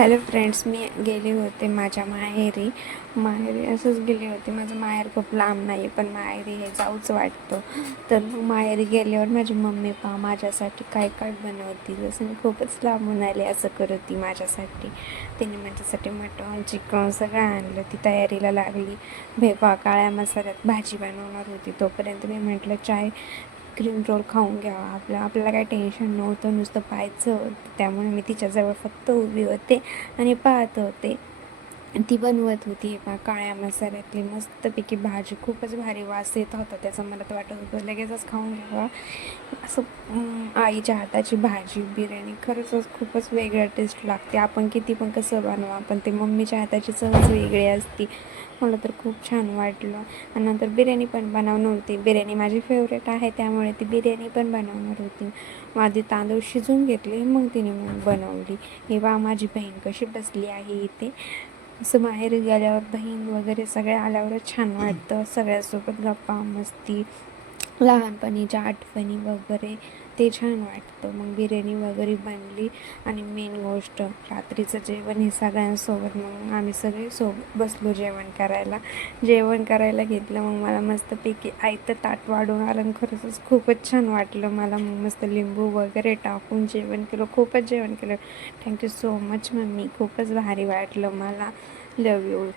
Hello friends, मी गेले होते माझ्या माहेरी असंच गेले होते. माझं माहेर खूप लांब नाही, पण माहेरी हे जाऊच वाटतं. तर मग माहेरी गेल्यावर माझी मम्मी माझ्यासाठी काय काय बनवती, जसं मी खूपच लांबून आले असं करत ती माझ्यासाठी. तिने माझ्यासाठी मटण चिकन सगळं आणलं. ती तयारीला लागली. काळ्या मसाल्यात भाजी बनवणार होती. तोपर्यंत मी म्हटलं क्रीम रोल खाऊन घ्यावा. आपल्याला काही टेन्शन नव्हतं, नुसतं पाहायचं. त्यामुळे मी तिच्याजवळ फक्त उभी होते आणि पाहत होते. ती बनवत होती काळ्या मसाल्यातली मस्तपैकी भाजी. खूपच भारी वास येत होता त्याचा. मला तर वाटत होतं लगेचच खाऊन घ्यावा असं. आईच्या हाताची भाजी बिर्याणी खरंच खूपच वेगळं टेस्ट लागते. आपण किती पण कसं बनवा, पण ते मम्मीच्या हाताची चवच वेगळी असते. मला तर खूप छान वाटलं. आणि नंतर बिर्याणी पण बनवणार होती. बिर्याणी माझी फेवरेट आहे, त्यामुळे ती बिर्याणी पण बनवणार होती. आधी तांदूळ शिजवून घेतले, मग तिने बनवली. हे माझी बहीण कशी बसली आहे इथे. असं माहेर गेल्यावर बहीण वगैरे सगळे आल्यावरच छान वाटतं. सगळ्यासोबत गप्पा मस्ती, लहानपणीच्या आठवणी वगैरे ते छान वाटतं. मग बिर्याणी वगैरे बनली आणि मेन गोष्ट रात्रीचं जेवण हे सगळ्यांसोबत. मग आम्ही सगळे सोबत बसलो जेवण करायला घेतलं. मग मला मस्तपैकी आयतं ताट वाढून आलं आणि खरंच खूपच छान वाटलं मला. मग मस्त लिंबू वगैरे टाकून खूपच जेवण केलं. थँक्यू सो मच मम्मी, खूपच भारी वाटलं मला. लव यू.